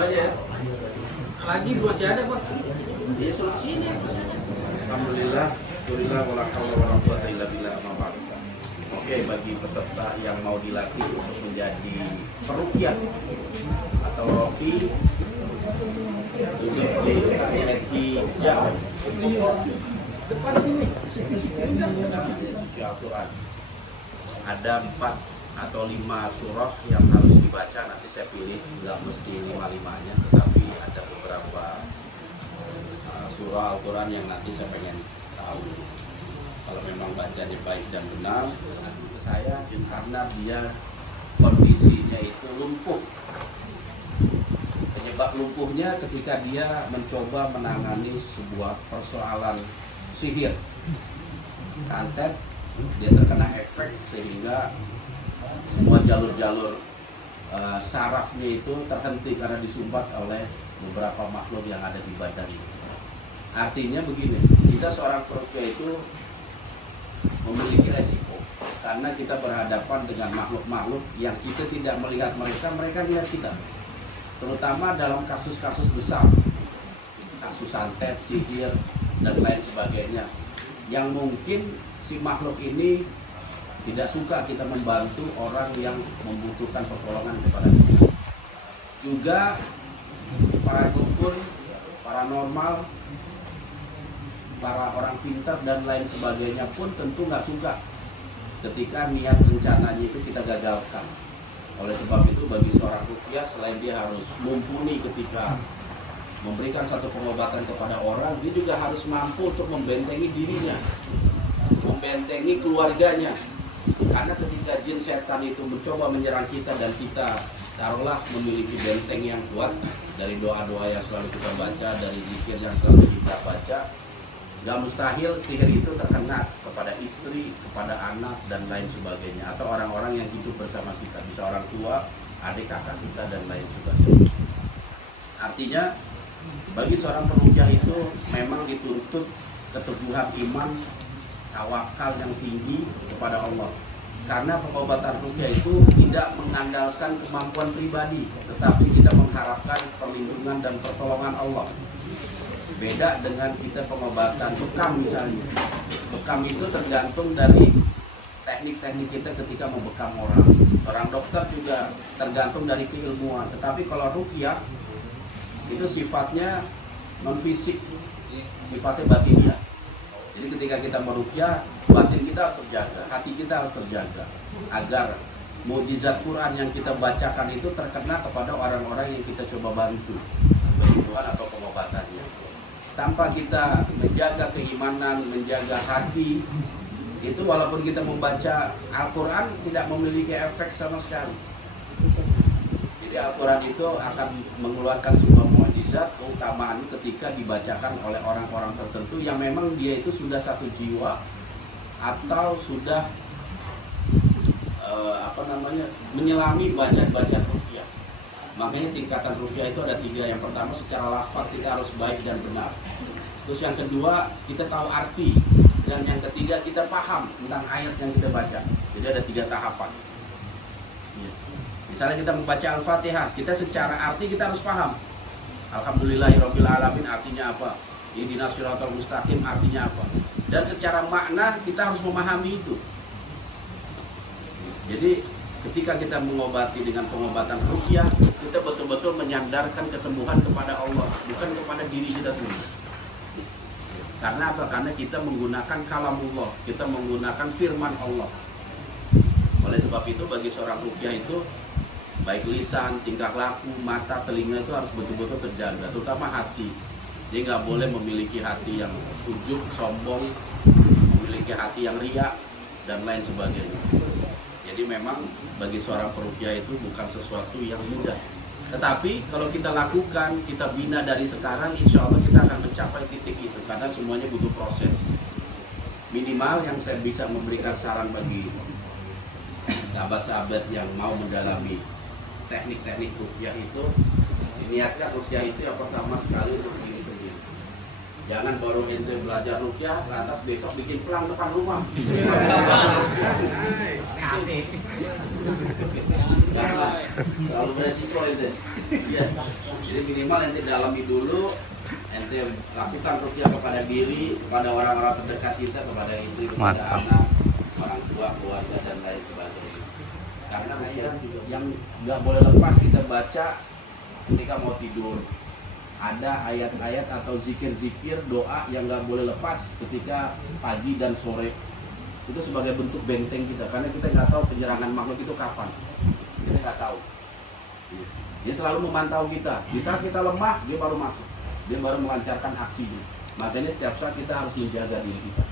aja ya. Lagi masih ada Pak. Ya solusi ini. Alhamdulillah, alhamdulillah wala haula wala quwwata illa billah amma ba'd. Oke, bagi peserta yang mau dilatih untuk menjadi peruqyah atau roqi, duduk di hati jauh. Depan sini. Suci Al-Quran. Ada 4 atau 5 surah yang harus dibaca. Nanti saya pilih, nggak mesti 5-5-nya, tetapi ada beberapa surah Al-Quran yang nanti saya pengen tahu. Kalau memang bacanya baik dan benar, ke saya karena dia kondisinya itu lumpuh. Penyebab lumpuhnya ketika dia mencoba menangani sebuah persoalan sihir, santet, dia terkena efek sehingga semua jalur-jalur sarafnya itu terhenti karena disumbat oleh beberapa makhluk yang ada di badannya. Artinya begini, kita seorang peruqyah itu memiliki resiko karena kita berhadapan dengan makhluk-makhluk yang kita tidak melihat mereka, mereka melihat kita. Terutama dalam kasus-kasus besar, kasus santet, sihir, dan lain sebagainya, yang mungkin si makhluk ini tidak suka kita membantu orang yang membutuhkan pertolongan kepada kita. Juga para dukun, paranormal, para orang pintar dan lain sebagainya pun tentu nggak suka ketika niat rencananya itu kita gagalkan. Oleh sebab itu bagi seorang ruqyah, selain dia harus mumpuni ketika memberikan satu pengobatan kepada orang, dia juga harus mampu untuk membentengi dirinya, membentengi keluarganya. Karena ketika jin setan itu mencoba menyerang kita dan kita taruhlah memiliki benteng yang kuat dari doa-doa yang selalu kita baca, dari zikir yang selalu kita baca, gak mustahil sihir itu terkena kepada istri, kepada anak, dan lain sebagainya. Atau orang-orang yang hidup bersama kita, bisa orang tua, adik, kakak kita, dan lain sebagainya. Artinya, bagi seorang peruqyah itu memang dituntut keteguhan iman, tawakal yang tinggi kepada Allah. Karena pengobatan ruqyah itu tidak mengandalkan kemampuan pribadi, tetapi kita mengharapkan perlindungan dan pertolongan Allah. Beda dengan kita pengobatan bekam misalnya. Bekam itu tergantung dari teknik-teknik kita ketika membekam orang. Orang dokter juga tergantung dari keilmuan. Tetapi kalau ruqyah itu sifatnya non fisik, sifatnya batiniah. Jadi ketika kita meruqyah, batin kita harus terjaga, hati kita harus terjaga, agar mukjizat Quran yang kita bacakan itu terkena kepada orang-orang yang kita coba bantu penyembuhan atau pengobatannya. Tanpa kita menjaga keimanan, menjaga hati, itu walaupun kita membaca Al-Quran tidak memiliki efek sama sekali. Jadi Al-Quran itu akan mengeluarkan sebuah mukjizat, keutamaan ketika dibacakan oleh orang-orang tertentu yang memang dia itu sudah satu jiwa atau sudah menyelami bacaan ruqyah. Makanya tingkatan ruqyah itu ada 3. Yang pertama secara lafaz kita harus baik dan benar. Terus yang kedua kita tahu arti. Dan yang ketiga kita paham tentang ayat yang kita baca. Jadi ada 3 tahapan. Misalnya kita membaca Al-Fatihah, kita secara arti kita harus paham. Alhamdulillahirabbil alamin artinya apa? Ihdinas siratal mustaqim artinya apa? Dan secara makna kita harus memahami itu. Jadi ketika kita mengobati dengan pengobatan ruqyah, kita betul-betul menyandarkan kesembuhan kepada Allah, bukan kepada diri kita sendiri. Karena apa? Karena kita menggunakan kalamullah, kita menggunakan firman Allah. Oleh sebab itu bagi seorang ruqyah itu baik lisan, tingkah laku, mata, telinga itu harus betul-betul terjaga, terutama hati. Dia nggak boleh memiliki hati yang ujub, sombong, memiliki hati yang riak, dan lain sebagainya. Jadi memang bagi seorang peruqyah itu bukan sesuatu yang mudah. Tetapi kalau kita lakukan, kita bina dari sekarang, insya Allah kita akan mencapai titik itu. Karena semuanya butuh proses. Minimal yang saya bisa memberikan saran bagi sahabat-sahabat yang mau mendalami teknik-teknik ruqyah itu, niatkan ruqyah itu yang pertama sekali untuk diri sendiri. Jangan baru ente belajar ruqyah, lantas besok bikin pelang depan rumah. Jangan. Terlalu beresiko ente. Ya. Jadi minimal ente dalami dulu, ente lakukan ruqyah kepada diri, kepada orang-orang terdekat kita, kepada istri, kepada anak, orang tua, keluarga dan lain sebagainya. Karena ayat yang nggak boleh lepas kita baca ketika mau tidur. Ada ayat-ayat atau zikir-zikir doa yang nggak boleh lepas ketika pagi dan sore. Itu sebagai bentuk benteng kita, karena kita nggak tahu penyerangan makhluk itu kapan. Kita nggak tahu. Dia selalu memantau kita. Di saat kita lemah, dia baru masuk. Dia baru melancarkan aksinya. Makanya setiap saat kita harus menjaga diri kita.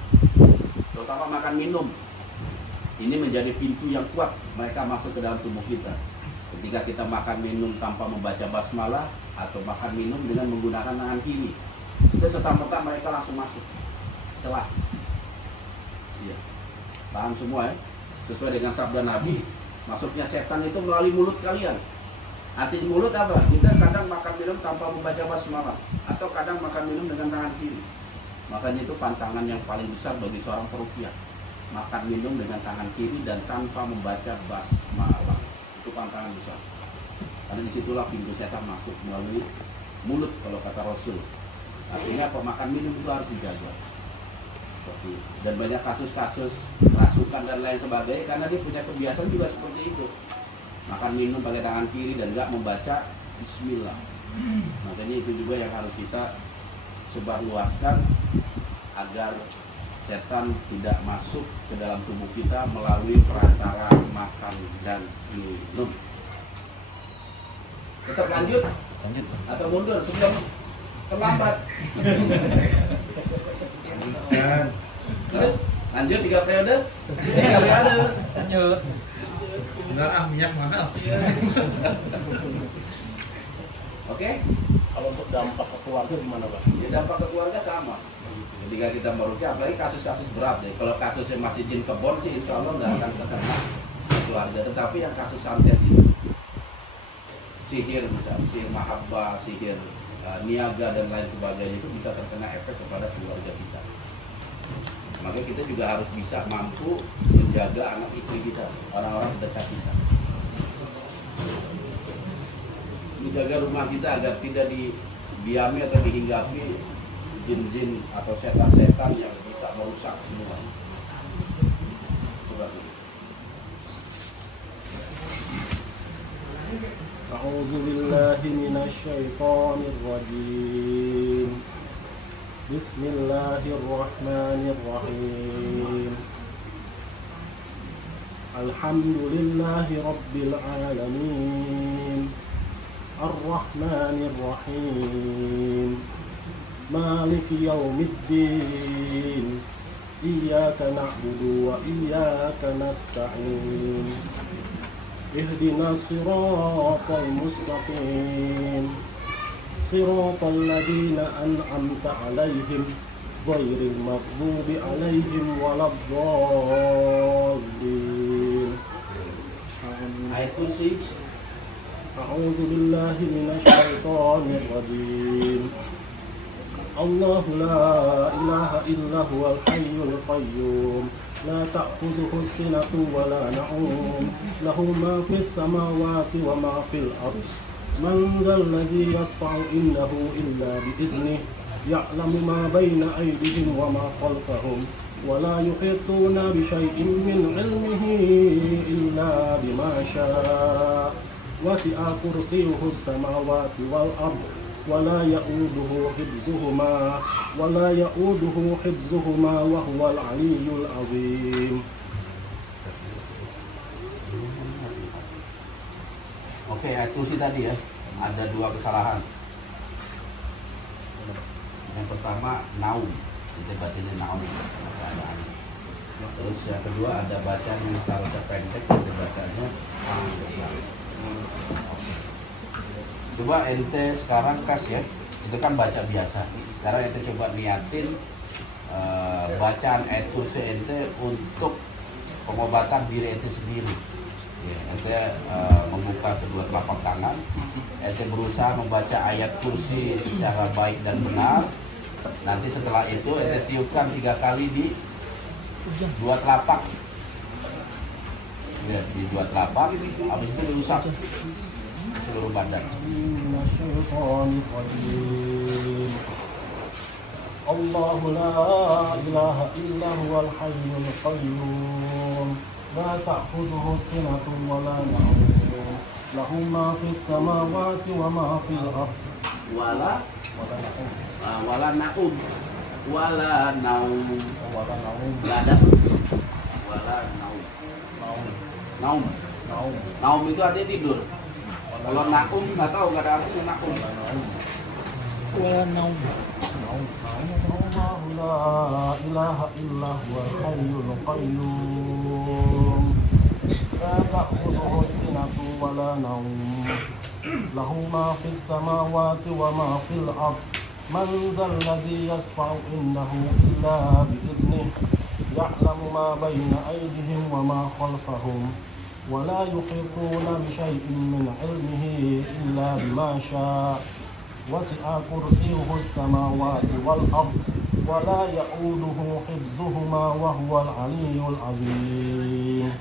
Terutama makan minum. Ini menjadi pintu yang kuat mereka masuk ke dalam tubuh kita. Ketika kita makan minum tanpa membaca basmalah atau makan minum dengan menggunakan tangan kiri, itu serta-merta mereka langsung masuk celah. Iya. Paham semua ya? Sesuai dengan sabda Nabi, masuknya setan itu melalui mulut kalian. Arti mulut apa? Kita kadang makan minum tanpa membaca basmalah atau kadang makan minum dengan tangan kiri. Makanya itu pantangan yang paling besar bagi seorang peruqyah. Makan minum dengan tangan kiri dan tanpa membaca basmalah. Itu pantangan besar. Karena disitulah pintu setan masuk melalui mulut kalau kata Rasul. Artinya pemakan minum itu harus dijaga. Seperti itu. Dan banyak kasus-kasus rasukan dan lain sebagainya karena dia punya kebiasaan juga seperti itu. Makan minum pakai tangan kiri dan enggak membaca bismillah. Makanya itu juga yang harus kita sebarluaskan agar setan tidak masuk ke dalam tubuh kita melalui perantara makan dan minum. Tetap lanjut atau mundur sebelum terlambat? Lanjut 3 periode? 3 periode. Lanjut. Enggak minyak mahal. Oke? Kalau untuk dampak ke keluarga gimana, Pak? Ya dampak ke keluarga sama. Ketika kita meruqyah, apalagi kasus-kasus berat deh. Kalau kasusnya masih jin kebon sih insya Allah nggak akan terkena keluarga. Tetapi yang kasus santet itu, sihir misalnya, sihir mahabbah, sihir niaga dan lain sebagainya itu bisa terkena efek kepada keluarga kita. Maka kita juga harus bisa mampu menjaga anak istri kita, orang-orang terdekat kita. Menjaga rumah kita agar tidak didiami atau dihinggapi jin-jin atau setan-setan yang bisa merusak semua. A'udzu billahi minasy syaithanir rajim. Bismillahirrahmanirrahim. Alhamdulillahi rabbil alamin. Ar-Rahmanir Rahim. Maliki yaumiddin. Iyyaka na'budu wa iyyaka nasta'in. Ihdinas siratal mustaqim. Siratal ladzina an'amta 'alaihim ghairil maghdubi 'alaihim waladdallin. Ayat kursi. A'udzu billahi minasy syaithanir rajim. Allahu la ilaha illa huwal hayyul qayyum. La ta'khudhuhu sinatun wa la na'um. Lahu ma fis samawati wa ma fil ardh. Man dhal ladzi yashfa'u indahu illa bi iznihi. Ya'lamu ma bayna aydihim wa ma khalfahum. Wa la yuhituna bi syai'in min 'ilmihi illa bima syaa. Wasi'a kursiyyuhu as-samawati wal ardh. ولا يؤوده حفظهما وهو العلي العظيم. Oke, ayat kursi tadi ya, ada 2 kesalahan. Yang pertama naum, kita bacanya naum, terus yang kedua ada bacaan yang seharusnya pendek, kita bacanya coba ente sekarang ya, itu kan baca biasa. Sekarang ente coba niatin bacaan ayat kursi ente untuk pengobatan diri ente sendiri. Ya, ente membuka kedua telapak tangan, ente berusaha membaca ayat kursi secara baik dan benar. Nanti setelah itu ente tiupkan 3 kali di 2 telapak. Ya, dibuat lapak, habis itu diusap seluruh badan. الله لا إله إلا هو الحي القيوم لا تأخذه سنة ولا نوم له ما في السماوات وما في الأرض Wala naum. Wala naum. Nggak ada. Wala naum. Naum. Naum itu artinya tidur. Kalau naum nggak tahu, nggak ada artinya naum. Wala naum. الله لا إله إلا هو الحي القيوم لا تأخذه سنة ولا نوم له ما في السماوات وما في الأرض من ذا الذي يشفع عنده إلا بإذنه يعلم ما بين أيديهم وما خلفهم ولا يحيطون بشيء من علمه إلا بما شاء وسع كرسيه السماوات والأرض ولا يؤوده حفظهما وهو العلي العظيم.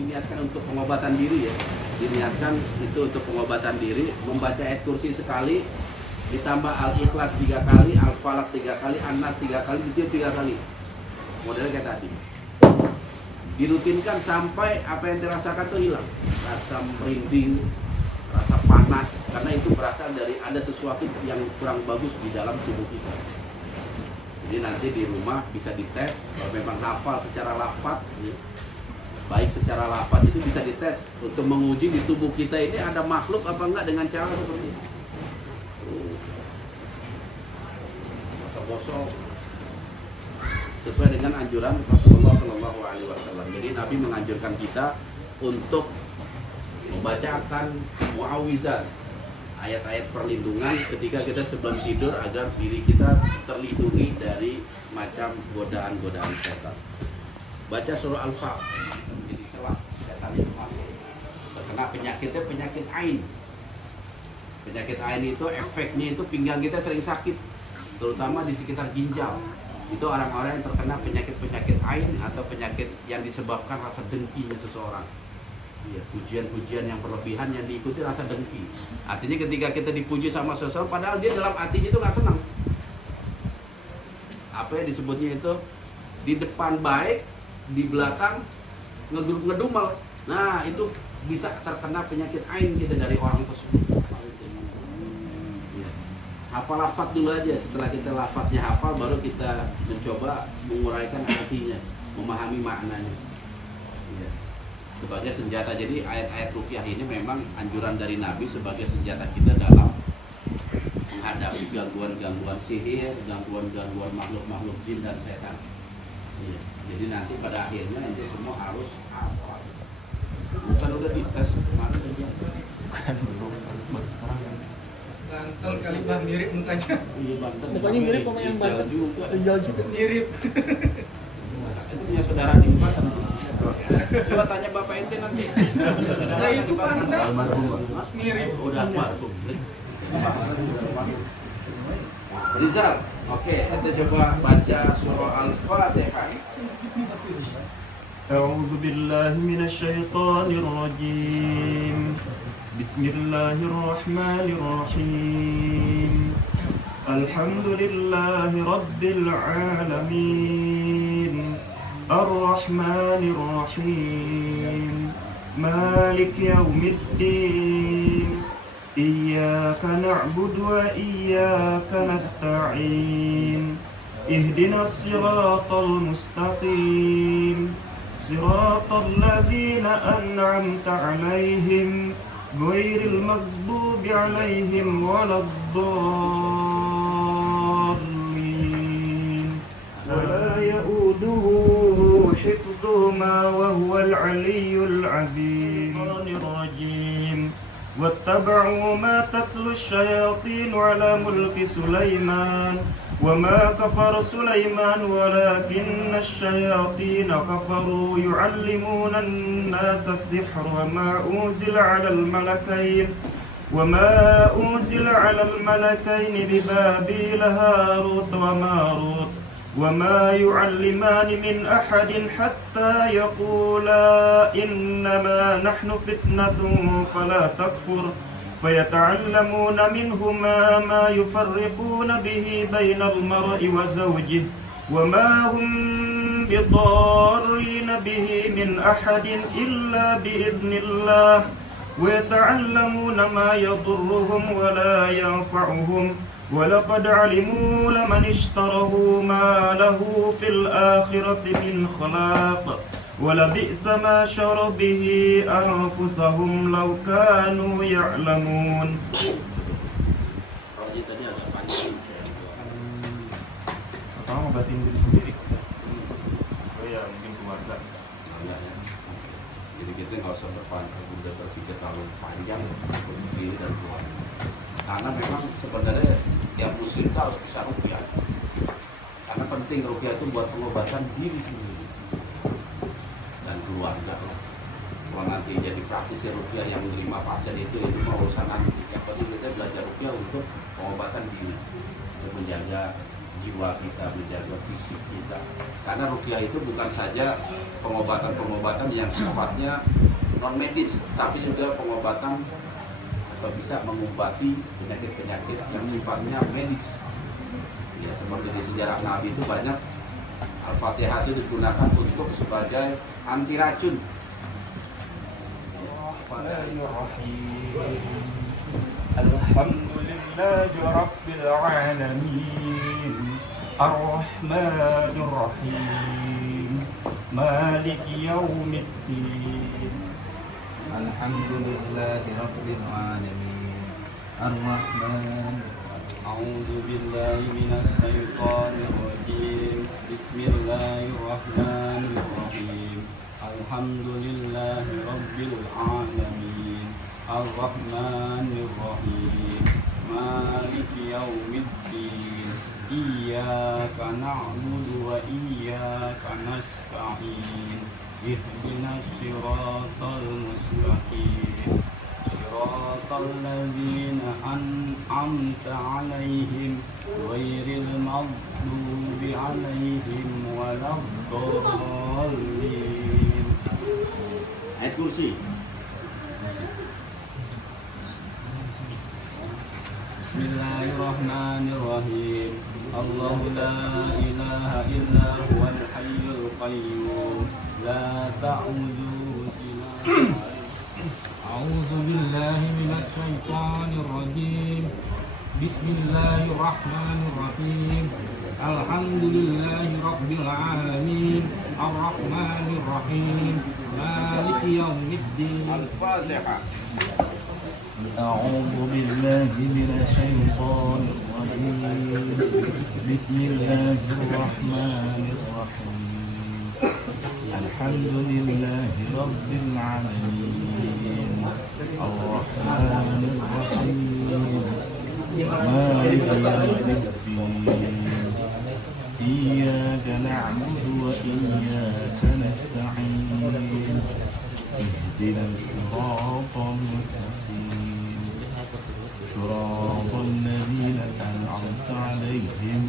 Diniatkan untuk pengobatan diri ya, diniatkan itu untuk pengobatan diri, membaca ayat kursi sekali, ditambah al-ikhlas 3 kali, al-falaq 3 kali, an-nas 3 kali, ditiup 3 kali, modelnya kayak tadi. Dirutinkan sampai apa yang dirasakan tuh hilang, rasa merinding, rasa panas, karena itu berasal dari ada sesuatu yang kurang bagus di dalam tubuh kita. Jadi nanti di rumah bisa dites, kalau memang hafal secara lafaz ya, baik secara lafaz itu bisa dites untuk menguji di tubuh kita ini ada makhluk apa enggak dengan cara seperti ini. Kosong sesuai dengan anjuran Rasulullah SAW. Jadi Nabi menganjurkan kita untuk membacakan muawwizat, ayat-ayat perlindungan ketika kita sebelum tidur agar diri kita terlindungi dari macam godaan-godaan setan. Baca surah Al-Falaq, jadi celak setan itu masuk. Terkena penyakitnya penyakit ain. Penyakit ain itu efeknya itu pinggang kita sering sakit, terutama di sekitar ginjal. Itu orang-orang yang terkena penyakit-penyakit ain atau penyakit yang disebabkan rasa dengkinya seseorang. Ya, pujian-pujian yang berlebihan yang diikuti rasa dengki. Artinya ketika kita dipuji sama seseorang, padahal dia dalam hatinya itu nggak senang. Apa yang disebutnya itu di depan baik, di belakang ngedumel. Nah, itu bisa terkena penyakit ain kita dari orang tersebut. Ya. Hafal lafaz dulu aja, setelah kita lafaznya hafal baru kita mencoba menguraikan artinya, memahami maknanya. Ya. Sebagai senjata, jadi ayat-ayat ruqyah ini memang anjuran dari Nabi sebagai senjata kita dalam menghadapi gangguan-gangguan sihir, gangguan-gangguan makhluk-makhluk jin dan setan. Ya. Jadi nanti pada akhirnya itu semua harus hafal. Bukan udah dites kemarin aja. Bukan belum, harus baru sekarang kan. Bantal kali bah mirip mukanya. Iya Banten. Mukanya mirip sama yang Banten. Juga. Tinggal juga mirip. Itu punya saudara di Banten. Coba tanya bapak ente nanti. Nah itu Banten. Mirip. Udah almarhum. Rizal, oke, kita coba baca surah Al-Fatihah. أعوذ بالله من الشيطان الرجيم بسم الله الرحمن الرحيم الحمد لله رب العالمين الرحمن الرحيم مالك يوم الدين إياك نعبد وإياك نستعين اهدنا الصراط المستقيم صراط الذين أنعمت عليهم غير المغضوب عليهم ولا الضالين ولا يؤوده حفظهما وهو العلي العظيم الرجيم واتبعوا ما تتلو الشياطين على ملك سليمان وما كفر سليمان ولكن الشياطين كفروا يعلمون الناس السحر وما أنزل على الملكين ببابيل هاروت وماروت وما يعلمان من أحد حتى يقولا إنما نحن فتنة فلا تكفر فيتعلمون منهما ما يفرقون به بين المرء وزوجه وما هم بضارين به من أحد إلا بإذن الله ويتعلمون ما يضرهم ولا ينفعهم ولقد علموا لمن اشتره ما له في الآخرة من خلاق ولبئس ما شروا به أنفسهم لو كانوا يعلمون. Roji tadi agak panjang. Pertama ngobatin diri sendiri. Oh ya, mungkin keluarga. Enggak ya. Jadi kita nggak usah berpikir terlalu panjang untuk diri dan keluarga. Karena memang sebenarnya tiap muslim itu harus bisa ruqyah. Karena penting ruqyah itu buat pengobatan diri sendiri dan keluarga. Kalau nanti jadi praktisi ruqyah yang menerima pasien itu mau urusan nanti. Yang penting kita belajar ruqyah untuk pengobatan diri, untuk menjaga jiwa kita, menjaga fisik kita. Karena ruqyah itu bukan saja pengobatan yang sifatnya non medis, tapi juga pengobatan atau bisa mengobati penyakit-penyakit yang sifatnya medis. Ya, seperti di sejarah Nabi itu banyak Al-Fatihah itu digunakan untuk sebagai anti racun. Alhamdulillahi Rabbil Alamin Ar-Rahmanir Rahim Maliki Yawmiddin Alhamdulillahi Rabbil Alamin Ar-Rahman A'udzu billahi minasy syaithanir rajim. Bismillahirrahmanirrahim. Alhamdulillahi rabbil alamin. Ar-Rahmanir Rahim. Maliki yaumiddin. Iyyaka na'budu wa iyyaka nasta'in. Ihdinas siratal mustaqim. صراط الذين أنعمت عليهم غير المغضوب عليهم ولا الضالين. Ayat kursi. Bismillahirrahmanirrahim. Allahu la ilaha illa huwal hayyul qayyum la ta'udzuhu sinatun. أعوذ بالله من الشيطان الرجيم. بسم الله الرحمن الرحيم. الحمد لله رب العالمين الرحمن الرحيم مالك يوم الدين. Al-Fatihah. أعوذ بالله من الشيطان الرجيم بسم الله الرحمن الرحيم الحمد لله رب العالمين الرحمن الرحيم مالك يوم الدين إياك نعبد وإياك نستعين اهدنا الصراط المستقيم صراط الذين أنعمت عليهم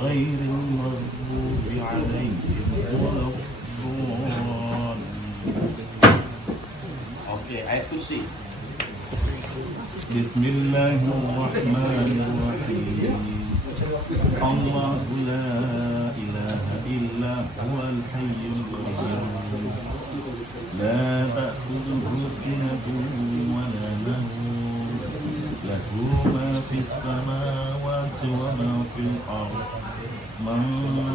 غير المغضوب عليهم ولا الضالين. Oke, ayat kursi. بسم الله الرحمن الرحيم الله لا إله إلا هو الحي القيوم لا تأخذه سنة ولا نوم له ما في السماوات وما في الأرض من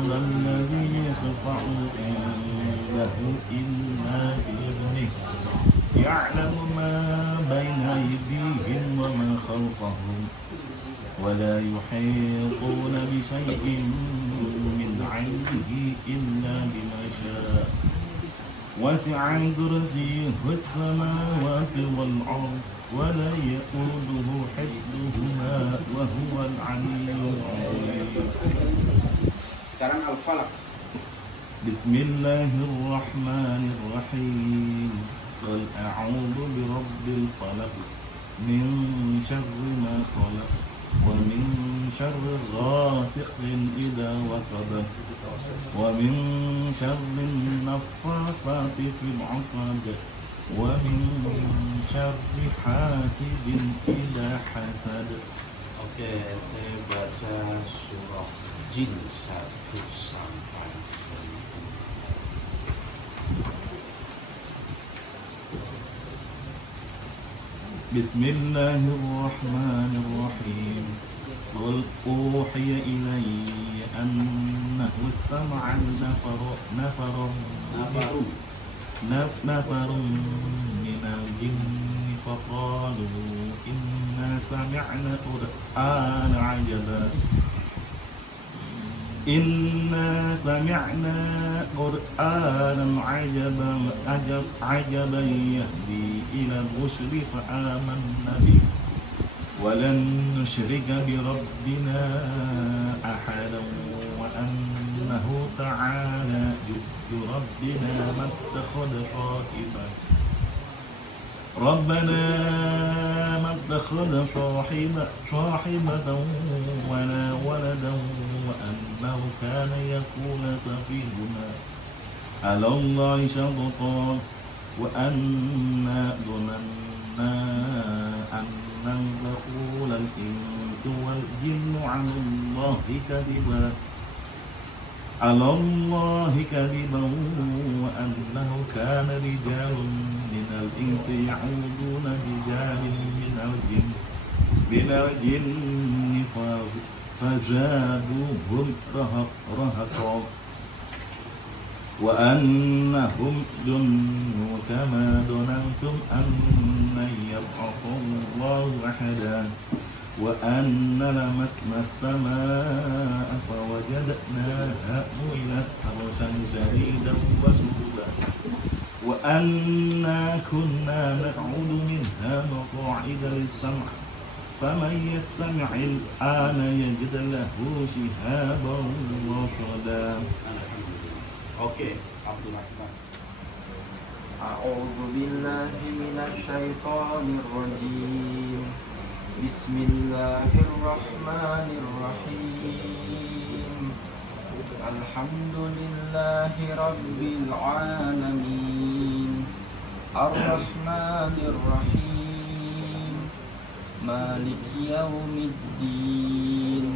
ذا الذي يشفع عنده إلا بإذنه يعلم ما بين أيديهم وما خلفهم ولا يحيطون بشيء من علمه إلا بما شاء وسع كرسيه السماوات والأرض ولا يؤوده حفظهما وهو العلي العظيم. Sekarang Al-Falaq. بسم الله الرحمن الرحيم. قل أعوذ برب الفلق من شر ما خلق ومن شر غاسق إذا وقب ومن شر النفاثات في العقد ومن شر حاسد إذا حسد. Oke, saya baca surah Jin 1 sampai 9. بسم الله الرحمن الرحيم. قل أوحي إلي أنه استمع نفر من الجن فقالوا إنا سمعنا قرآنا عجبا يهدي إلى الرشد فآمنا به ولن نشرك بربنا أحدا وأنه تعالى جد ربنا ما اتخذ صاحبة ولا ولدا وأنه كان يقول سفيهنا على الله شططا وأنا ظننا أن تقول الإنس والجن على الله كذبا وأنه كان رجال من الإنس يعودون برجال من الجن فزادوهم رهقا وأنهم ظنوا كما ظننتم أن يبعث الله أحدا وأن لمسنا السماء فوجدناها ملئت حرسا شديدا وشهبا وأنا كنا نقعد منها مقاعد للسمع فمن يستمع الآن يجد له شهابا رصدا. Oke, Abdul Rahman. أعوذ بالله من الشيطان الرجيم. بسم الله الرحمن الرحيم. الحمد لله رب العالمين الرحمن الرحيم مالك يوم الدين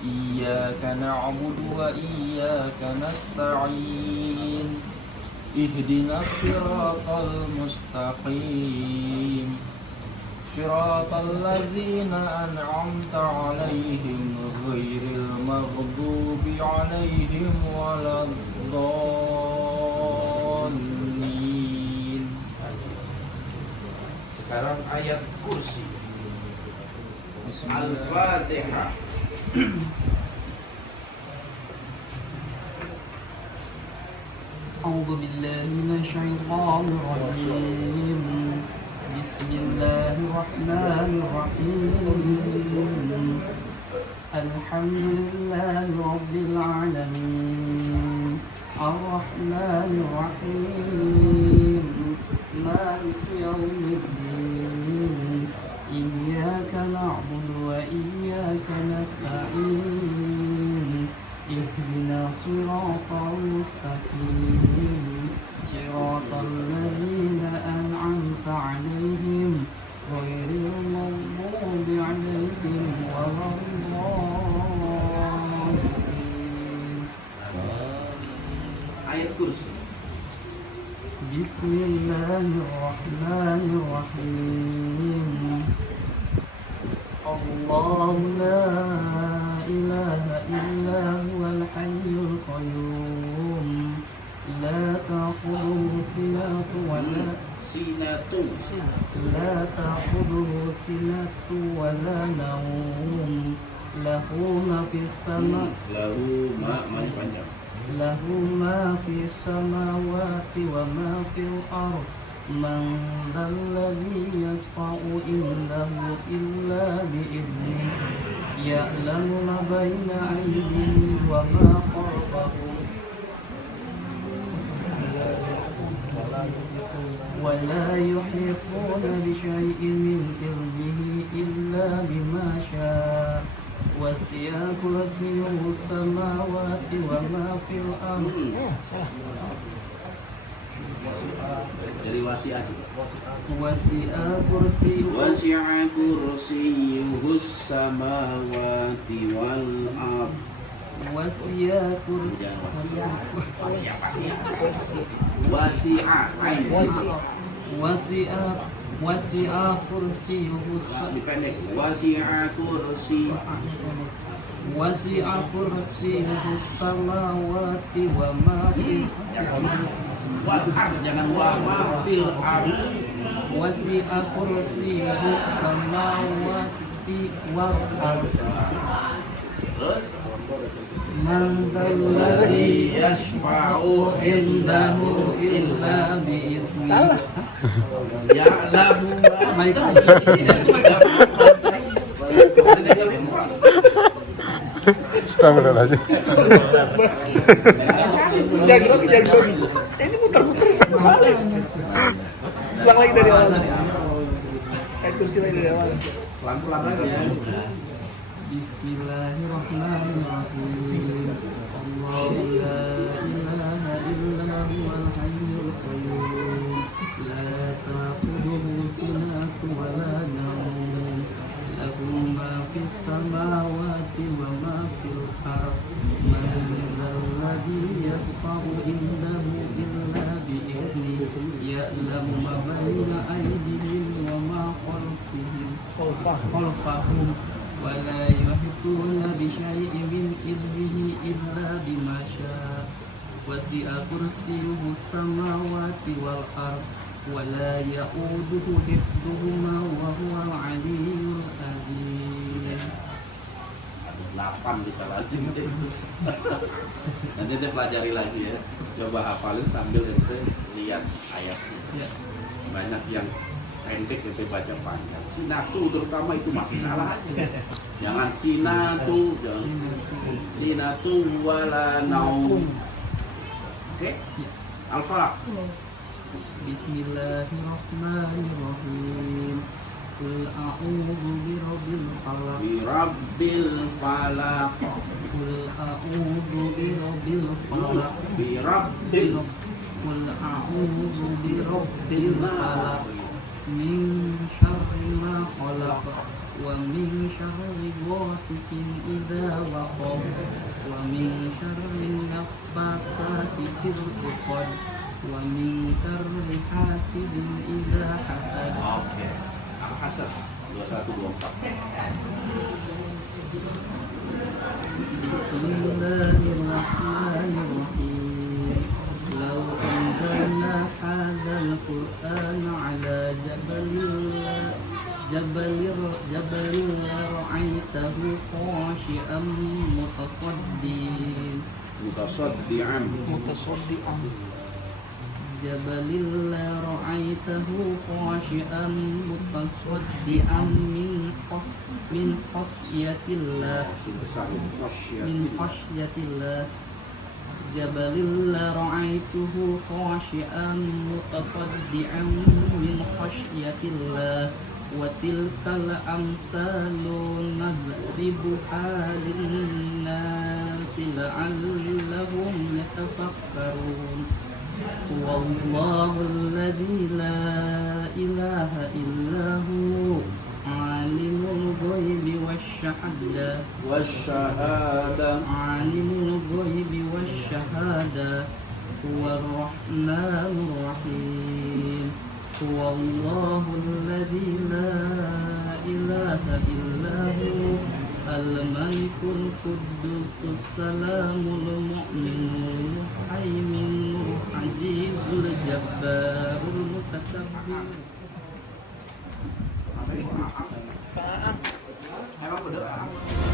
إياك نعبد وإياك نستعين اهدنا الصراط المستقيم صراط الذين أنعمت عليهم غير المغضوب عليهم ولا الضالين. Sekarang ayat kursi. Al-Fatihah. أعوذ بالله من الشيطان الرجيم. بسم الله الرحمن الرحيم. الحمد لله رب العالمين الرحمن الرحيم مالك يوم الدين إياك نعبد وإياك نستعين اهدنا صراط المستقيم صراط الذين أنعمت عليهم غير المغضوب عليهم ولا الضالين. Ayat kursi. بسم الله الرحمن الرحيم. الله لا إله إلا هو الحي القيوم لا تأخذه سنة ولا sinatu wa la naum. Lahu ma fis sama Lalu panjang. lahu ma fis samawati wa ma fil ard. Man dzalladzi yashfa'u indahu illa bi'idnihi. Ya'lamu ma baina aydihim wa ma khalfahum. ولا يحيطون بشيء من علمه إلا بما شاء وسع كرسيه السماوات وما في الأرض. Dari wasiat. وسع كرسيه Wasi'a kursiyyuhus samawati wal ard. وسع كرسيه Wasi'a ain وسع كرسيه dipendek. Wasi'a kursi. وسع كرسيه السماوات وما في Wal ard, jangan wa ma fil ard. وسع كرسيه السماوات والأرض. Terus من ذا الذي يشفع عنده إلا بإذنه. ya'lamu Astagfirullahaladzim. Ini putar-putar satu kali. Ulang lagi dari awal. Kursi lagi dari awal. pelan-pelan aja. Bismillahirrahmanirrahim. Allahu la ilaha illa huwal hayyul qayyum. La ta'khudhuhu sinatun wa la nawm. Lahu ma fis samawati wa ma fil ard. Man dzalladzi yashfa'u indahu illa bi'idhnihi. Ya'lamu ma baina aydihim wa ma khalfahum. ولا يحيطون بشيء من علمه إلا بما شاء وسع كرسيه السماوات والأرض ولا يؤوده حفظهما وهو العلي العظيم. 8 disalahin. Nanti dia pelajari lagi ya. Coba hafalin sambil ente lihat ayatnya. Banyak yang pendek itu baca panjang. Sinatu terutama itu masih salah aja. Jangan sinatu, jangan sinatu wala naum. Oke? Al-Falaq. Bismillahirrahmanirrahim. Qul a'udzu birabbil falaq. Birabbil falaq. Qul a'udzu birabbil falaq. Birabbil. Qul a'udzu birabbil falaq. Min syarri ma khalaq wa min syarri ghasikin idza waqab wa min syarri naffasati fil 'uqad wa min syarri hasidin idza hasad. Oke. Al-Hasad 2124. Bismillahirrahmanirrahim. Law anzalna hadzal qur'ana 'ala jabalin ra'aitahu khashi'an Mutasaddian. jabalin ra'aitahu khashi'an mutasaddian min khasyatillah. Jabalin ra'aituhu khashi'an mutasaddian min khasyatillah. Wa tilkal amsalu nadribuha lin-nasi la'allahum yatafakkarun. Wallahu alladzi la ilaha illa hu alimul ghaibi wasyahada alimul ghaibi wasyahada huwar rahmanur rahim. Wallahu alladzi la ilaha illa hu al-malikul quddusus salamul mu'minul muhaiminul azizul jabbarul mutakabbir. Paam. Emang bener, ah.